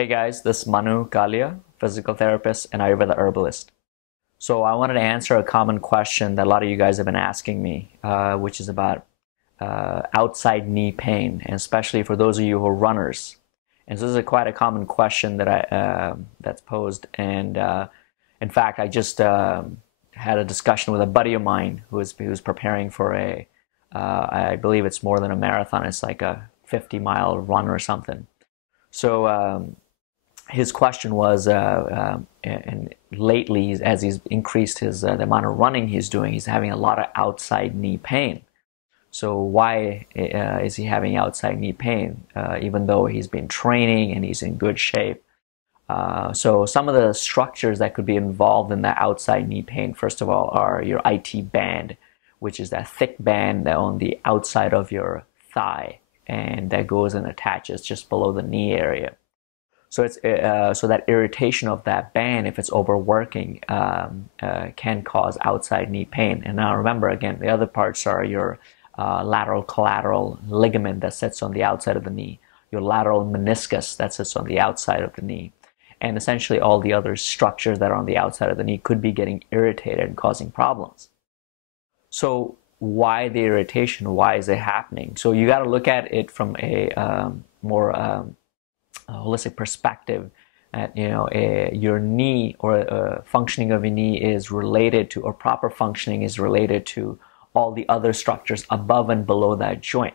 Hey guys, this is Manu, Kalia, physical therapist and Ayurveda herbalist. So I wanted to answer a common question that a lot of you guys have been asking me, which is about outside knee pain, and especially for those of you who are runners. And so this is quite a common question that that's posed. And in fact, I just had a discussion with a buddy of mine who's preparing for I believe it's more than a marathon. It's like a 50-mile run or something. So his question was, and lately, as he's increased the amount of running he's doing, he's having a lot of outside knee pain. So why is he having outside knee pain, even though he's been training and he's in good shape? So some of the structures that could be involved in the outside knee pain, first of all, are your IT band, which is that thick band on the outside of your thigh, and that goes and attaches just below the knee area. So it's so that irritation of that band, if it's overworking, can cause outside knee pain. And now remember, again, the other parts are your lateral collateral ligament that sits on the outside of the knee, your lateral meniscus that sits on the outside of the knee, and essentially all the other structures that are on the outside of the knee could be getting irritated and causing problems. So why the irritation? Why is it happening? So you got to look at it from a more holistic perspective. That your knee, or functioning of your knee, is related to, or proper functioning is related to, all the other structures above and below that joint.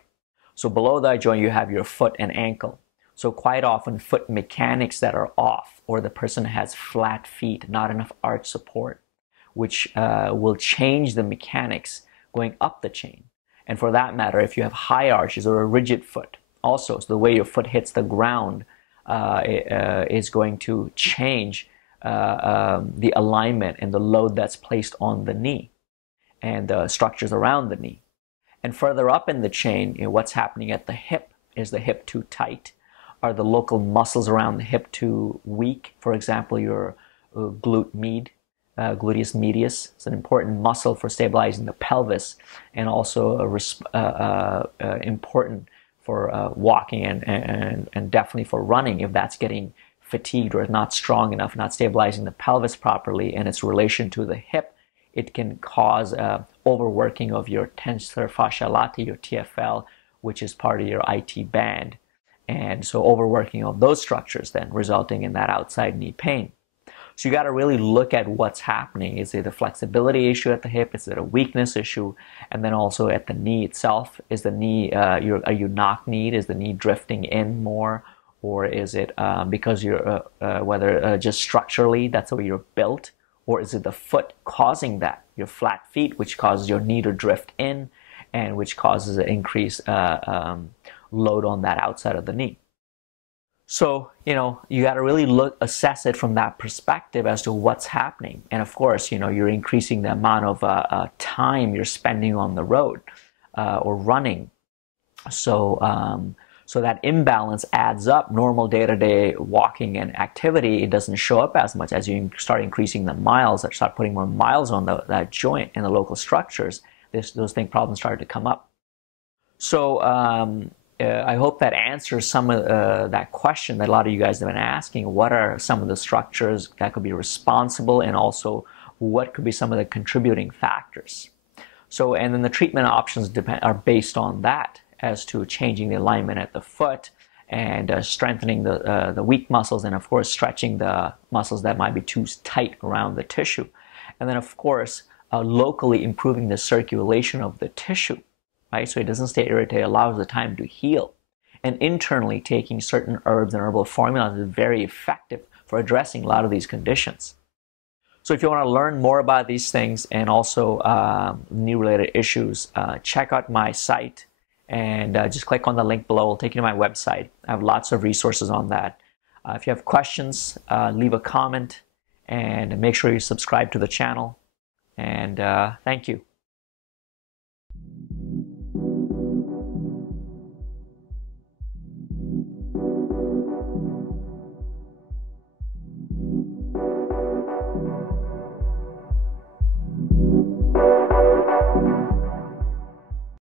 So below that joint you have your foot and ankle. So quite often foot mechanics that are off, or the person has flat feet, not enough arch support, which will change the mechanics going up the chain. And for that matter, if you have high arches or a rigid foot also, so the way your foot hits the ground is going to change the alignment and the load that's placed on the knee and the structures around the knee. And further up in the chain, what's happening at the hip? Is the hip too tight? Are the local muscles around the hip too weak? For example, your gluteus medius. It's an important muscle for stabilizing the pelvis, and also important for walking and definitely for running. If that's getting fatigued or not strong enough, not stabilizing the pelvis properly, and its relation to the hip, it can cause overworking of your tensor fasciae latae, your TFL, which is part of your IT band. And so overworking of those structures then resulting in that outside knee pain. So you got to really look at what's happening. Is it a flexibility issue at the hip? Is it a weakness issue? And then also at the knee itself, is the knee, are you knock-kneed? Is the knee drifting in more? Or is it because you're, whether just structurally, that's the way you're built? Or is it the foot causing that? Your flat feet, which causes your knee to drift in, and which causes an increased load on that outside of the knee. So, you got to really assess it from that perspective as to what's happening. And of course, you're increasing the amount of time you're spending on the road or running. So, so that imbalance adds up. Normal day-to-day walking and activity, it doesn't show up as much. As you start increasing the miles, or start putting more miles on that joint and the local structures, those problems start to come up. So I hope that answers some of that question that a lot of you guys have been asking. What are some of the structures that could be responsible, and also what could be some of the contributing factors? So, and then the treatment options are based on that, as to changing the alignment at the foot, and strengthening the weak muscles, and of course stretching the muscles that might be too tight around the tissue. And then of course locally improving the circulation of the tissue, right? So it doesn't stay irritated, allows the time to heal. And internally taking certain herbs and herbal formulas is very effective for addressing a lot of these conditions. So if you want to learn more about these things, and also knee-related issues, check out my site. And just click on the link below. It'll take you to my website. I have lots of resources on that. If you have questions, leave a comment, and make sure you subscribe to the channel. And thank you.